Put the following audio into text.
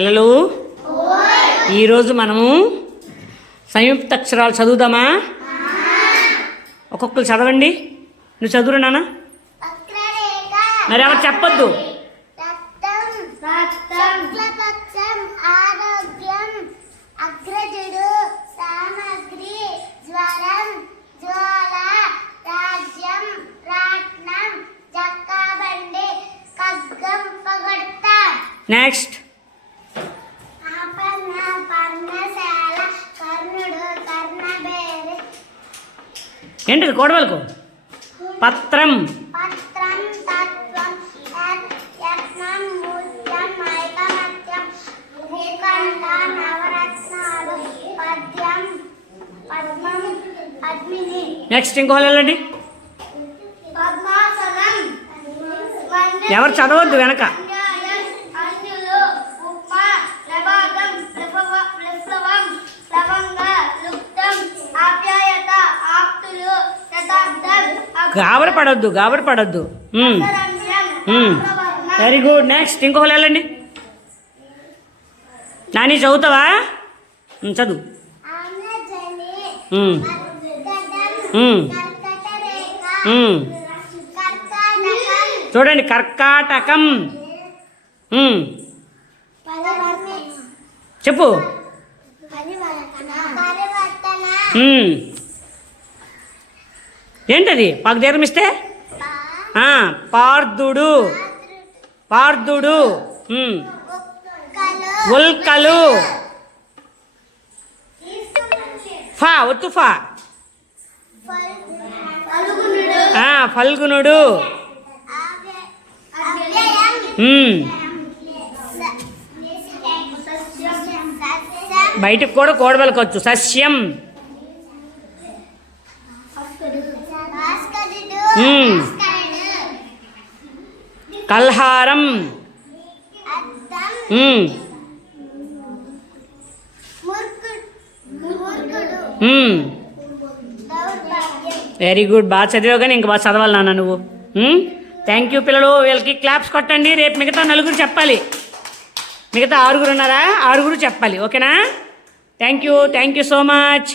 పిల్లలు ఈరోజు మనము సంయుక్త అక్షరాలు చదువుదామా? ఒక్కొక్కరు చదవండి. నువ్వు చదువురు నాన్న. మరి ఎవరు చెప్పొద్దు. నెక్స్ట్ ఏంటిది కోడవలకు? పత్రం. నెక్స్ట్ ఇంకోళ్ళు వెళ్ళండి. ఎవరు చదవద్దు వెనక. గాబరి పడొద్దు. Very good. నెక్స్ట్ ఇంకొకరు వెళ్ళండి. నాని చదువుతావా? చదువు. చూడండి, కర్కాటకం. చెప్పు. ఏంటది? పాకు దీర్ఘమిస్తే పార్దుడు. ఉల్కలు. ఫా ఒత్తు ఫా. ఫల్గునుడు. బయటికి కూడా కోడవలకొచ్చు. సస్యం. కల్హారం. Very good. బాగా చదివావు కానీ ఇంకా బాగా చదవాలి నాన్న నువ్వు. థ్యాంక్ యూ పిల్లలు. వీళ్ళకి క్లాప్స్ కొట్టండి. రేపు మిగతా 4 చెప్పాలి. మిగతా 6 ఉన్నారా? 6 చెప్పాలి. ఓకేనా? Thank you so much.